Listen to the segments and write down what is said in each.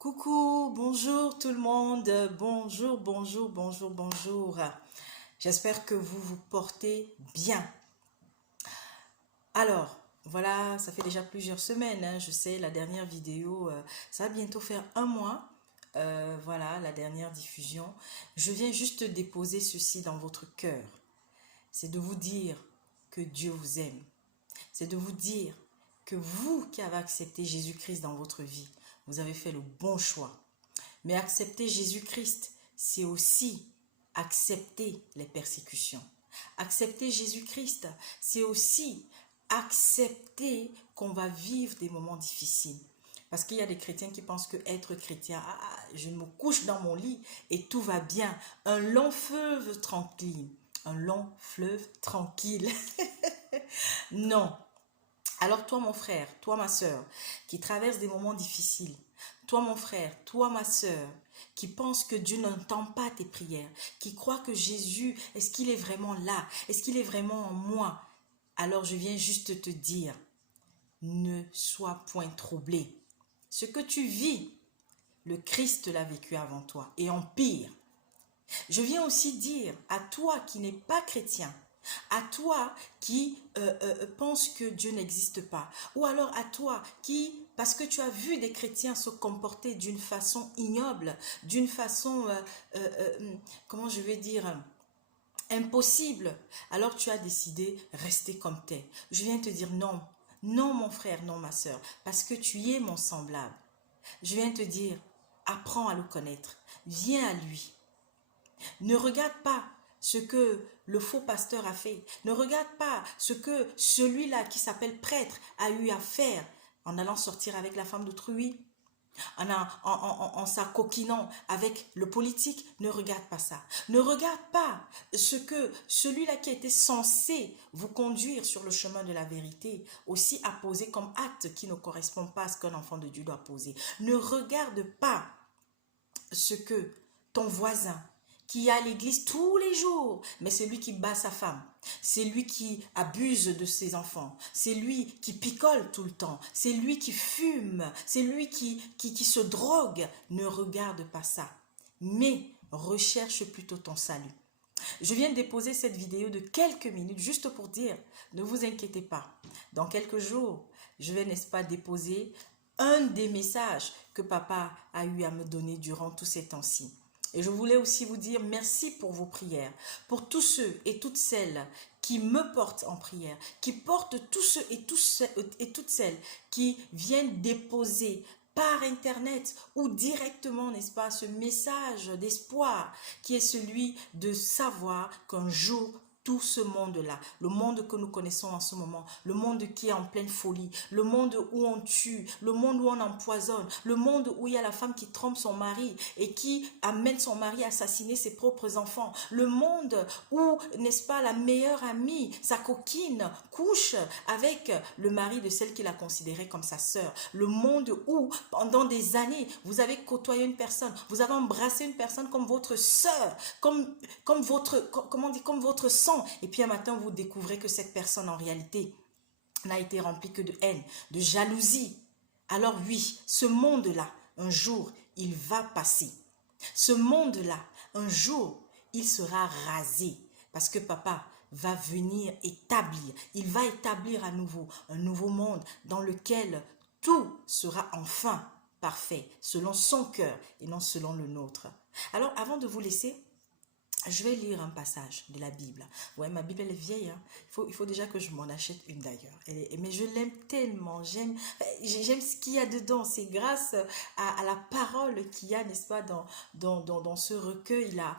Coucou, bonjour tout le monde, bonjour. J'espère que vous vous portez bien. Alors, voilà, ça fait déjà plusieurs semaines, je sais, la dernière vidéo, ça va bientôt faire un mois. Voilà, la dernière diffusion. Je viens juste déposer ceci dans votre cœur. C'est de vous dire que Dieu vous aime. C'est de vous dire que vous qui avez accepté Jésus-Christ dans votre vie, vous avez fait le bon choix. Mais accepter Jésus-Christ, c'est aussi accepter les persécutions. Accepter Jésus-Christ, c'est aussi accepter qu'on va vivre des moments difficiles. Parce qu'il y a des chrétiens qui pensent que être chrétien, je me couche dans mon lit et tout va bien. Un long fleuve tranquille. Un long fleuve tranquille. Non. Alors toi mon frère, toi ma soeur, qui traverse des moments difficiles, toi mon frère, toi ma soeur, qui pense que Dieu n'entend pas tes prières, qui croit que Jésus, est-ce qu'il est vraiment là? Est-ce qu'il est vraiment en moi? Alors je viens juste te dire, ne sois point troublé. Ce que tu vis, le Christ l'a vécu avant toi et en pire. Je viens aussi dire à toi qui n'es pas chrétien, à toi qui pense que Dieu n'existe pas, ou alors à toi qui, parce que tu as vu des chrétiens se comporter d'une façon ignoble, d'une façon, comment je vais dire, impossible, alors tu as décidé rester comme t'es. Je viens te dire non, non mon frère, non ma soeur, parce que tu es mon semblable. Je viens te dire, apprends à le connaître, viens à lui. Ne regarde pas ce que le faux pasteur a fait. Ne regarde pas ce que celui-là qui s'appelle prêtre a eu à faire en allant sortir avec la femme d'autrui, en s'acoquinant avec le politique. Ne regarde pas ça. Ne regarde pas ce que celui-là qui était censé vous conduire sur le chemin de la vérité aussi a posé comme acte qui ne correspond pas à ce qu'un enfant de Dieu doit poser. Ne regarde pas ce que ton voisin qui est à l'église tous les jours, mais c'est lui qui bat sa femme, c'est lui qui abuse de ses enfants, c'est lui qui picole tout le temps, c'est lui qui fume, c'est lui qui se drogue. Ne regarde pas ça, mais recherche plutôt ton salut. Je viens de déposer cette vidéo de quelques minutes juste pour dire, ne vous inquiétez pas, dans quelques jours, je vais, n'est-ce pas, déposer un des messages que papa a eu à me donner durant tous ces temps-ci. Et je voulais aussi vous dire merci pour vos prières, pour tous ceux et toutes celles qui me portent en prière, qui portent tous ceux et toutes celles qui viennent déposer par Internet ou directement, n'est-ce pas, ce message d'espoir qui est celui de savoir qu'un jour, tout ce monde-là, le monde que nous connaissons en ce moment, le monde qui est en pleine folie, le monde où on tue, le monde où on empoisonne, le monde où il y a la femme qui trompe son mari et qui amène son mari à assassiner ses propres enfants, le monde où, n'est-ce pas, la meilleure amie, sa coquine, couche avec le mari de celle qu'il a considérée comme sa sœur, le monde où, pendant des années, vous avez côtoyé une personne, vous avez embrassé une personne comme votre sœur, comme votre, comment on dit, comme votre sang, et puis un matin vous découvrez que cette personne en réalité n'a été remplie que de haine, de jalousie. Alors oui, ce monde-là, un jour, il va passer. Ce monde-là, un jour, il sera rasé, parce que papa va venir établir, il va établir à nouveau un nouveau monde dans lequel tout sera enfin parfait, selon son cœur et non selon le nôtre. Alors avant de vous laisser, je vais lire un passage de la Bible. Ouais, ma Bible, elle est vieille. Hein. Il faut déjà que je m'en achète une d'ailleurs. Mais je l'aime tellement. J'aime ce qu'il y a dedans. C'est grâce à la parole qu'il y a, n'est-ce pas, dans ce recueil-là,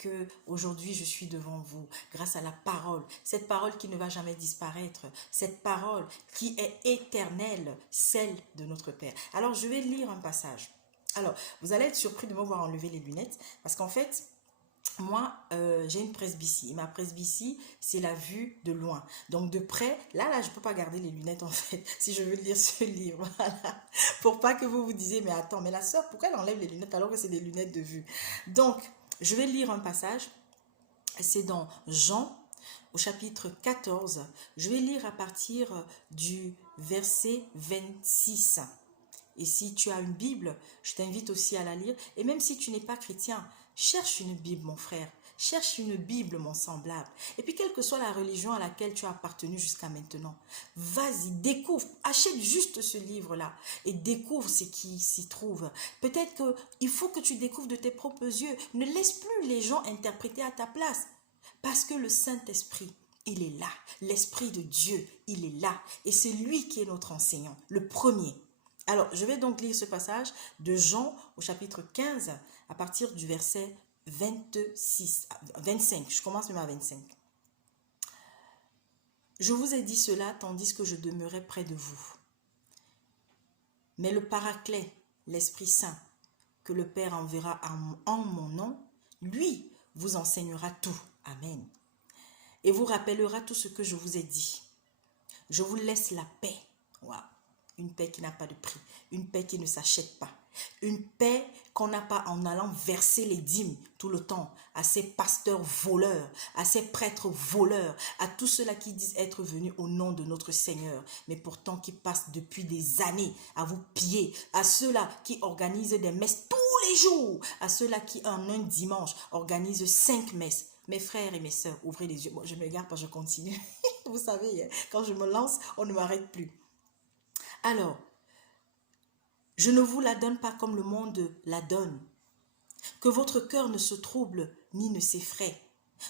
que aujourd'hui je suis devant vous. Grâce à la parole. Cette parole qui ne va jamais disparaître. Cette parole qui est éternelle, celle de notre Père. Alors, je vais lire un passage. Alors, vous allez être surpris de me voir enlever les lunettes. Parce qu'en fait, moi, j'ai une presbytie. Ma presbytie, c'est la vue de loin. Donc, de près, là, je ne peux pas garder les lunettes, en fait, si je veux lire ce livre. Voilà. Pour pas que vous vous disiez, mais attends, mais la sœur, pourquoi elle enlève les lunettes alors que c'est des lunettes de vue? Donc, je vais lire un passage. C'est dans Jean, au chapitre 14. Je vais lire à partir du verset 26. Et si tu as une Bible, je t'invite aussi à la lire. Et même si tu n'es pas chrétien, cherche une Bible, mon frère. Cherche une Bible, mon semblable. Et puis, quelle que soit la religion à laquelle tu as appartenu jusqu'à maintenant, vas-y, découvre, achète juste ce livre-là et découvre ce qui s'y trouve. Peut-être qu'il faut que tu découvres de tes propres yeux. Ne laisse plus les gens interpréter à ta place. Parce que le Saint-Esprit, il est là. L'Esprit de Dieu, il est là. Et c'est lui qui est notre enseignant, le premier. Alors, je vais donc lire ce passage de Jean au chapitre 15 à partir du verset 25. Je commence même à 25. Je vous ai dit cela tandis que je demeurais près de vous. Mais le Paraclet, l'Esprit Saint, que le Père enverra en mon nom, lui vous enseignera tout. Amen. Et vous rappellera tout ce que je vous ai dit. Je vous laisse la paix. Waouh. Une paix qui n'a pas de prix. Une paix qui ne s'achète pas. Une paix qu'on n'a pas en allant verser les dîmes tout le temps à ces pasteurs voleurs, à ces prêtres voleurs, à tous ceux-là qui disent être venus au nom de notre Seigneur, mais pourtant qui passent depuis des années à vous piller, à ceux-là qui organisent des messes tous les jours, à ceux-là qui en un dimanche organisent 5 messes. Mes frères et mes sœurs, ouvrez les yeux. Bon, je me garde parce que je continue. Vous savez, quand je me lance, on ne m'arrête plus. Alors, je ne vous la donne pas comme le monde la donne. Que votre cœur ne se trouble ni ne s'effraie.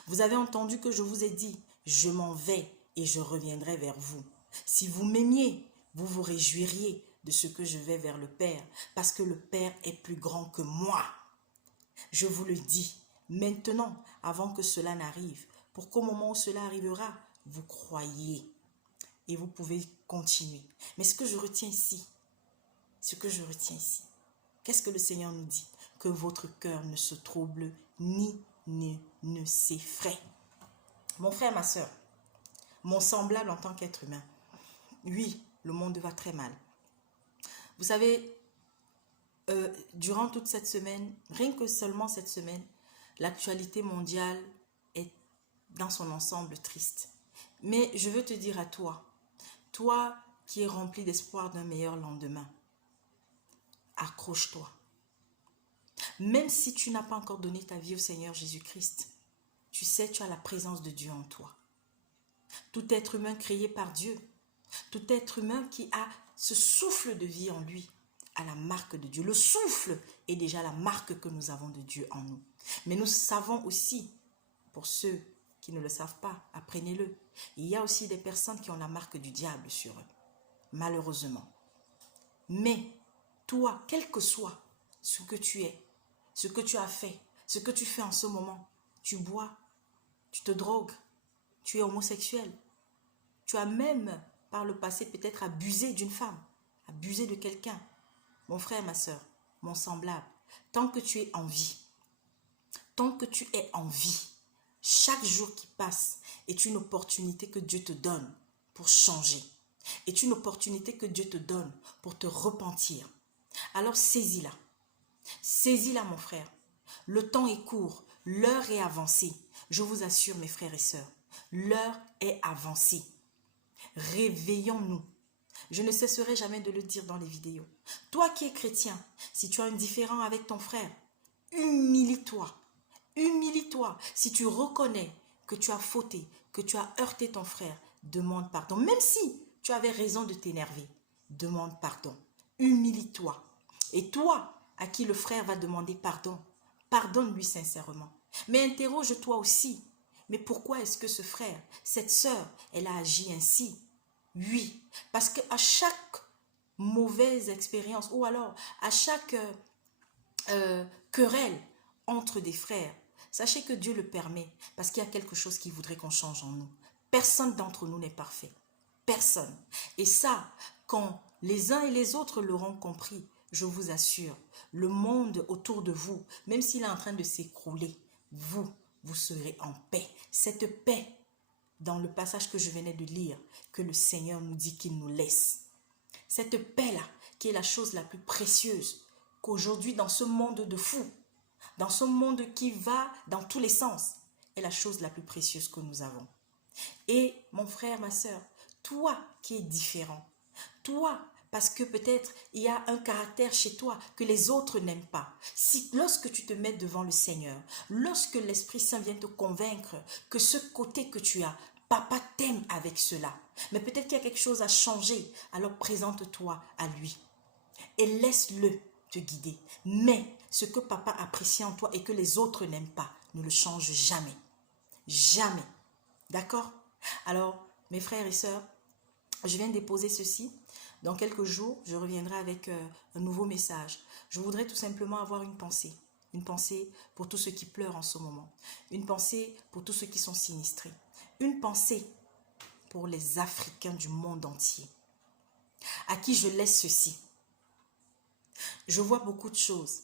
Vous avez entendu que je vous ai dit, je m'en vais et je reviendrai vers vous. Si vous m'aimiez, vous vous réjouiriez de ce que je vais vers le Père, parce que le Père est plus grand que moi. Je vous le dis maintenant, avant que cela n'arrive, pour qu'au moment où cela arrivera, vous croyiez. Et vous pouvez continuer. Mais ce que je retiens ici, qu'est-ce que le Seigneur nous dit? Que votre cœur ne se trouble ni ne s'effraie. Mon frère, ma soeur, mon semblable en tant qu'être humain, oui, le monde va très mal. Vous savez, durant toute cette semaine, rien que seulement cette semaine, l'actualité mondiale est dans son ensemble triste. Mais je veux te dire à toi qui es rempli d'espoir d'un meilleur lendemain, accroche-toi. Même si tu n'as pas encore donné ta vie au Seigneur Jésus-Christ, tu sais, tu as la présence de Dieu en toi. Tout être humain créé par Dieu, tout être humain qui a ce souffle de vie en lui, a la marque de Dieu. Le souffle est déjà la marque que nous avons de Dieu en nous. Mais nous savons aussi, pour ceux qui ne le savent pas, apprenez-le, il y a aussi des personnes qui ont la marque du diable sur eux, malheureusement. Mais toi, quel que soit ce que tu es, ce que tu as fait, ce que tu fais en ce moment, tu bois, tu te drogues, tu es homosexuel, tu as même par le passé peut-être abusé d'une femme, abusé de quelqu'un. Mon frère, ma soeur, mon semblable, tant que tu es en vie, chaque jour qui passe est une opportunité que Dieu te donne pour changer. Est une opportunité que Dieu te donne pour te repentir. Alors saisis-la. Saisis-la, mon frère. Le temps est court, l'heure est avancée. Je vous assure, mes frères et sœurs, l'heure est avancée. Réveillons-nous. Je ne cesserai jamais de le dire dans les vidéos. Toi qui es chrétien, si tu as un différend avec ton frère, humilie-toi. Humilie-toi. Si tu reconnais que tu as fauté, que tu as heurté ton frère, demande pardon. Même si tu avais raison de t'énerver, demande pardon. Humilie-toi. Et toi, à qui le frère va demander pardon, pardonne-lui sincèrement. Mais interroge-toi aussi. Mais pourquoi est-ce que ce frère, cette sœur, elle a agi ainsi? Oui, parce qu'à chaque mauvaise expérience ou alors à chaque querelle entre des frères, sachez que Dieu le permet parce qu'il y a quelque chose qu'il voudrait qu'on change en nous. Personne d'entre nous n'est parfait. Personne. Et ça, quand les uns et les autres l'auront compris, je vous assure, le monde autour de vous, même s'il est en train de s'écrouler, vous serez en paix. Cette paix, dans le passage que je venais de lire, que le Seigneur nous dit qu'il nous laisse. Cette paix-là, qui est la chose la plus précieuse, qu'aujourd'hui, dans ce monde de fous, dans ce monde qui va dans tous les sens, est la chose la plus précieuse que nous avons. Et mon frère, ma soeur, toi qui es différent, toi, parce que peut-être il y a un caractère chez toi que les autres n'aiment pas. Si lorsque tu te mets devant le Seigneur, lorsque l'Esprit Saint vient te convaincre que ce côté que tu as, papa t'aime avec cela, mais peut-être qu'il y a quelque chose à changer, alors présente-toi à lui et laisse-le te guider. Mais ce que papa apprécie en toi et que les autres n'aiment pas, ne le change jamais. Jamais. D'accord? Alors, mes frères et sœurs, je viens de déposer ceci. Dans quelques jours, je reviendrai avec un nouveau message. Je voudrais tout simplement avoir une pensée. Une pensée pour tous ceux qui pleurent en ce moment. Une pensée pour tous ceux qui sont sinistrés. Une pensée pour les Africains du monde entier. À qui je laisse ceci. Je vois beaucoup de choses.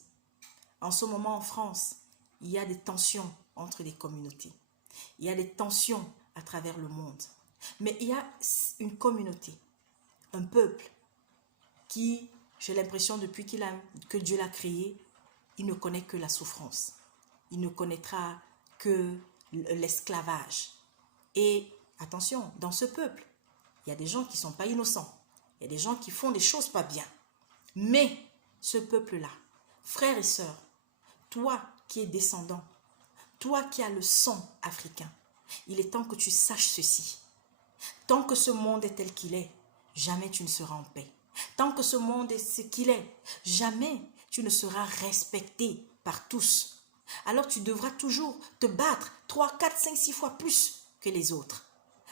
En ce moment en France, il y a des tensions entre les communautés. Il y a des tensions à travers le monde. Mais il y a une communauté, un peuple qui, j'ai l'impression depuis que Dieu l'a créé, il ne connaît que la souffrance. Il ne connaîtra que l'esclavage. Et attention, dans ce peuple, il y a des gens qui ne sont pas innocents. Il y a des gens qui font des choses pas bien. Mais ce peuple-là, frères et sœurs, toi qui es descendant, toi qui as le sang africain, il est temps que tu saches ceci. Tant que ce monde est tel qu'il est, jamais tu ne seras en paix. Tant que ce monde est ce qu'il est, jamais tu ne seras respecté par tous. Alors tu devras toujours te battre 3, 4, 5, 6 fois plus que les autres,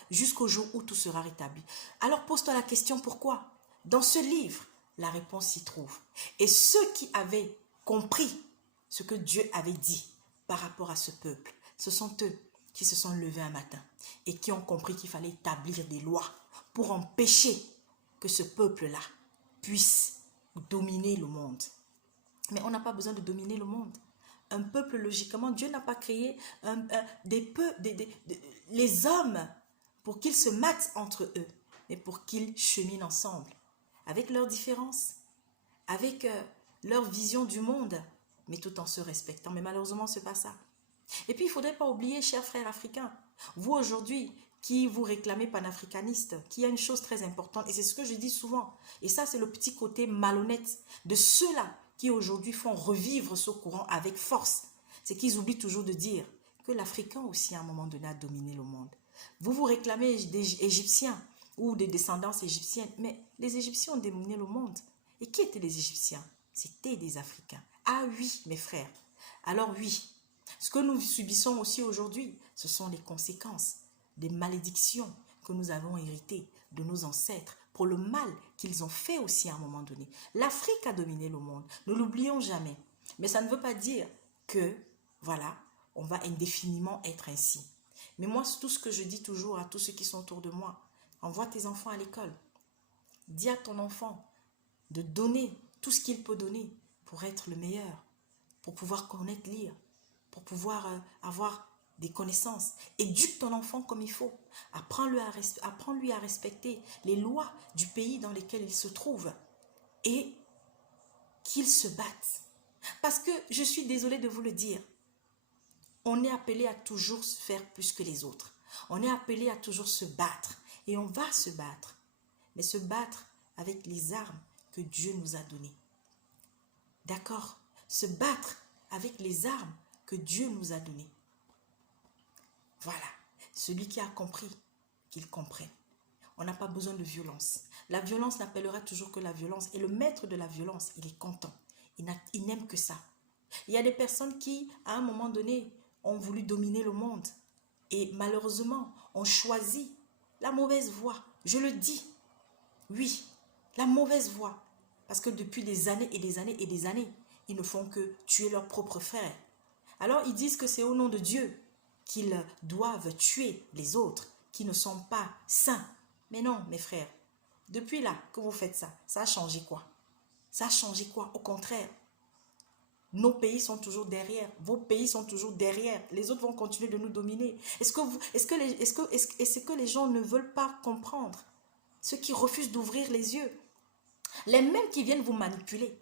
jusqu'au jour où tout sera rétabli. Alors pose-toi la question pourquoi? Dans ce livre, la réponse s'y trouve. Et ceux qui avaient compris ce que Dieu avait dit par rapport à ce peuple, ce sont eux qui se sont levés un matin et qui ont compris qu'il fallait établir des lois pour empêcher que ce peuple-là puisse dominer le monde. Mais on n'a pas besoin de dominer le monde. Un peuple, logiquement, Dieu n'a pas créé les hommes pour qu'ils se matent entre eux, mais pour qu'ils cheminent ensemble, avec leurs différences, avec leur vision du monde, mais tout en se respectant. Mais malheureusement, ce n'est pas ça. Et puis, il ne faudrait pas oublier, chers frères africains, vous aujourd'hui, qui vous réclamez panafricaniste, qu'il y a une chose très importante, et c'est ce que je dis souvent, et ça c'est le petit côté malhonnête de ceux-là qui aujourd'hui font revivre ce courant avec force, c'est qu'ils oublient toujours de dire que l'Africain aussi à un moment donné a dominé le monde. Vous vous réclamez des Égyptiens ou des descendances égyptiennes, mais les Égyptiens ont dominé le monde. Et qui étaient les Égyptiens? C'était des Africains. Ah oui, mes frères. Alors oui, ce que nous subissons aussi aujourd'hui, ce sont les conséquences des malédictions que nous avons héritées de nos ancêtres pour le mal qu'ils ont fait aussi à un moment donné. L'Afrique a dominé le monde, ne l'oublions jamais. Mais ça ne veut pas dire que, voilà, on va indéfiniment être ainsi. Mais moi, tout ce que je dis toujours à tous ceux qui sont autour de moi, envoie tes enfants à l'école. Dis à ton enfant de donner tout ce qu'il peut donner pour être le meilleur, pour pouvoir connaître, lire, pour pouvoir avoir des connaissances. Éduque ton enfant comme il faut. Apprends-lui à respecter les lois du pays dans lequel il se trouve et qu'il se batte. Parce que, je suis désolée de vous le dire, on est appelé à toujours faire plus que les autres. On est appelé à toujours se battre. Et on va se battre. Mais se battre avec les armes que Dieu nous a données. D'accord? Se battre avec les armes que Dieu nous a données. Voilà. Celui qui a compris, qu'il comprenne. On n'a pas besoin de violence. La violence n'appellera toujours que la violence. Et le maître de la violence, il est content. Il n'aime que ça. Il y a des personnes qui, à un moment donné, ont voulu dominer le monde. Et malheureusement, ont choisi la mauvaise voie. Je le dis. Oui, la mauvaise voie. Parce que depuis des années et des années et des années, ils ne font que tuer leurs propres frères. Alors ils disent que c'est au nom de Dieu qu'ils doivent tuer les autres qui ne sont pas saints. Mais non, mes frères, depuis là que vous faites ça, ça a changé quoi? Ça a changé quoi? Au contraire, nos pays sont toujours derrière, vos pays sont toujours derrière, les autres vont continuer de nous dominer. Est-ce que les gens ne veulent pas comprendre? Ceux qui refusent d'ouvrir les yeux, les mêmes qui viennent vous manipuler,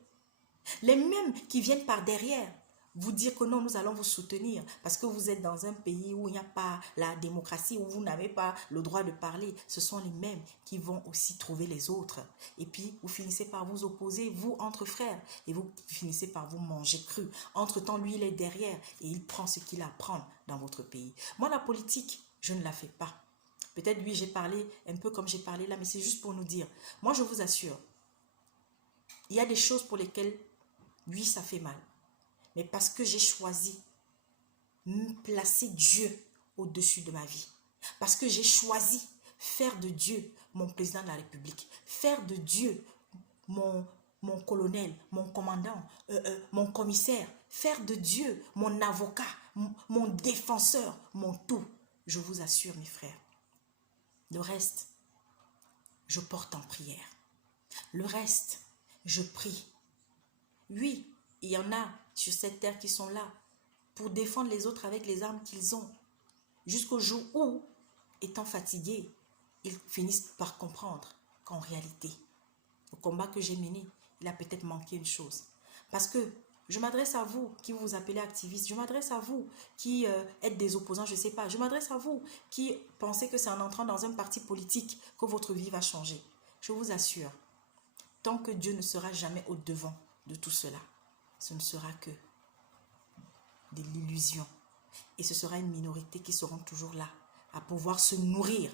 les mêmes qui viennent par derrière vous dire que non, nous allons vous soutenir parce que vous êtes dans un pays où il n'y a pas la démocratie, où vous n'avez pas le droit de parler. Ce sont les mêmes qui vont aussi trouver les autres. Et puis, vous finissez par vous opposer, vous, entre frères, et vous finissez par vous manger cru. Entre-temps, lui, il est derrière et il prend ce qu'il a à prendre dans votre pays. Moi, la politique, je ne la fais pas. Peut-être, oui, j'ai parlé un peu comme j'ai parlé là, mais c'est juste pour nous dire. Moi, je vous assure, il y a des choses pour lesquelles, oui, ça fait mal. Mais parce que j'ai choisi de placer Dieu au-dessus de ma vie. Parce que j'ai choisi faire de Dieu mon président de la République. Faire de Dieu mon colonel, mon commandant, mon commissaire. Faire de Dieu mon avocat, mon défenseur, mon tout. Je vous assure, mes frères. Le reste, je porte en prière. Le reste, je prie. Oui, il y en a sur cette terre qui sont là pour défendre les autres avec les armes qu'ils ont. Jusqu'au jour où, étant fatigués, ils finissent par comprendre qu'en réalité, le combat que j'ai mené, il a peut-être manqué une chose. Parce que je m'adresse à vous qui vous appelez activistes, je m'adresse à vous qui êtes des opposants, je ne sais pas, je m'adresse à vous qui pensez que c'est en entrant dans un parti politique que votre vie va changer. Je vous assure, tant que Dieu ne sera jamais au-devant de tout cela, ce ne sera que de l'illusion. Et ce sera une minorité qui seront toujours là, à pouvoir se nourrir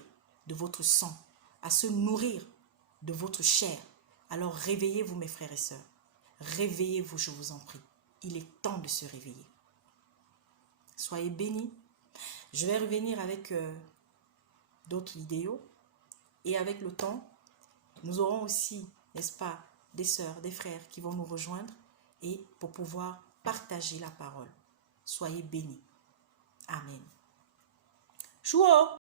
de votre sang, à se nourrir de votre chair. Alors réveillez-vous, mes frères et sœurs. Réveillez-vous, je vous en prie. Il est temps de se réveiller. Soyez bénis. Je vais revenir avec d'autres vidéos. Et avec le temps, nous aurons aussi, n'est-ce pas, des sœurs, des frères qui vont nous rejoindre et pour pouvoir partager la parole. Soyez bénis. Amen. Chouo!